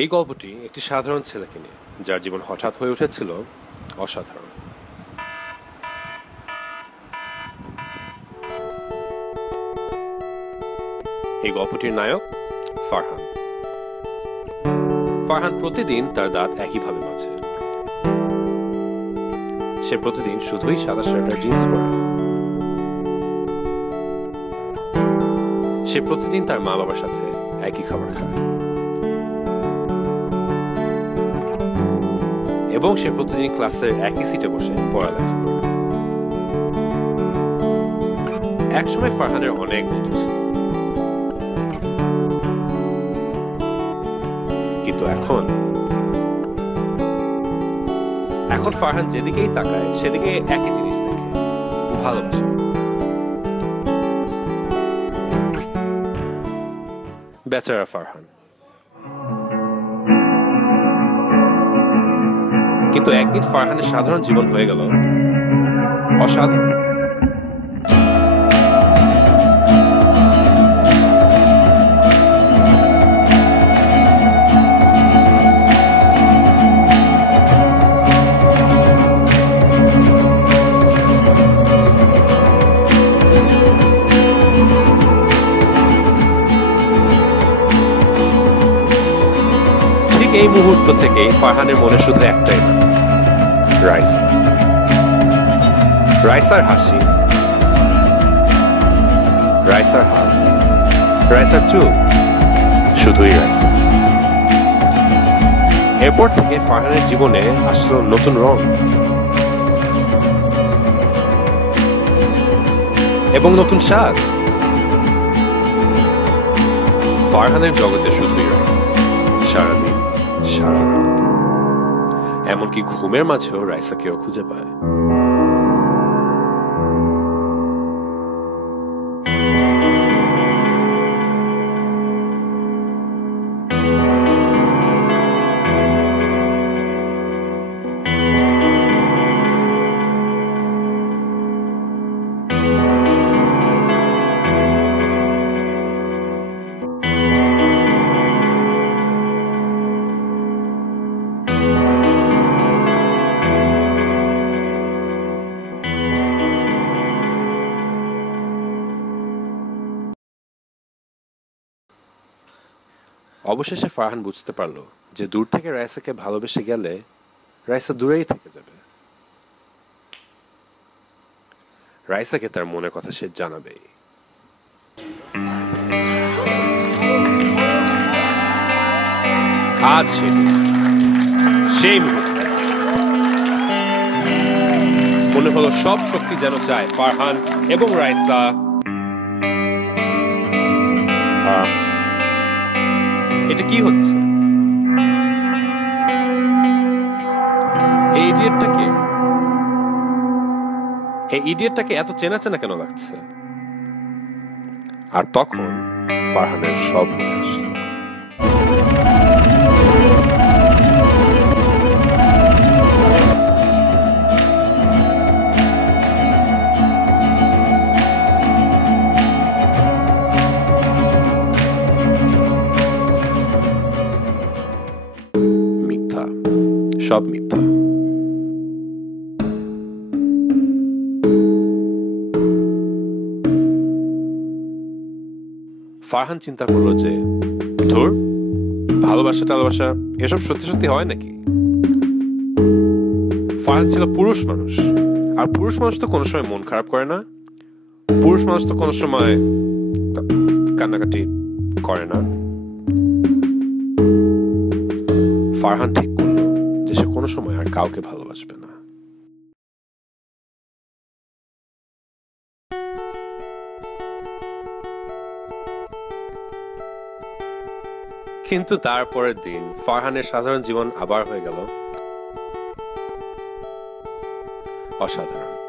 এই গল্পটি একটি সাধারণ ছেলেকে নিয়ে, যার জীবন হঠাৎ হয়ে উঠেছিল অসাধারণ। এই গল্পটির নায়ক ফারহান। ফারহান প্রতিদিন তার দাঁত একইভাবে মাজে। সে প্রতিদিন শুধুই সাদা শার্ট আর জিন্স পরে। সে প্রতিদিন তার মা বাবার সাথে একই খাবার খায় এবং সে প্রতিদিন ক্লাসের একই সিটে বসে পড়ালেখা করে। একসময় ফারহানের অনেক বন্ধু ছিল, কিন্তু এখন ফারহান যেদিকেই তাকায় সেদিকে একই জিনিস দেখে, ভালোবাসা। বেচারা ফারহান। কিন্তু একদিন ফারহানের সাধারণ জীবন হয়ে গেল অসাধারণ। এই মুহূর্ত থেকে ফারহানের মনে শুধু একটাই, রাইসা। রাইসার হাসি, রাইসার হাত, রাইসার চুল, শুধুই রাইসা। এরপর থেকে ফারহানের জীবনে আসলো নতুন রং এবং নতুন স্বাদ। ফারহানের জগতে শুধুই রাইসা, সারাদিন সারা রাত, এমনকি ঘুমের মাঝেও রাইসাকেও খুঁজে পায়। অবশেষে ফারহান বুঝতে পারল যে দূর থেকে রাইসাকে ভালোবেসে গেলে রাইসা দূরেই থেকে যাবে। রাইসাকে তার মনের কথা সে জানাবে। আজ সেই মুহূর্ত মনে হলো সব শক্তি যেন চায় ফারহান এবং রাইসা এটা কি হচ্ছে? এই ইডিয়েটটাকে এত চেনা চেনা কেন লাগছে? আর তখন ফারহানের সব মনে আসলো। সব মিথ্যা। ফারহান চিন্তা করলো যে ধুর, ভালোবাসা টালোবাসা এসব সত্যি সত্যি হয় নাকি? ফারহান ছিল পুরুষ মানুষ, আর পুরুষ মানুষ তো কোনো সময় মন খারাপ করে না, পুরুষ মানুষ তো কোনো সময় কান্নাকাটি করে না। ফারহান ঠিক করলো যে সে কোনো সময় আর কাউকে ভালোবাসবে না। কিন্তু তারপরের দিন ফারহানের সাধারণ জীবন আবার হয়ে গেল অসাধারণ।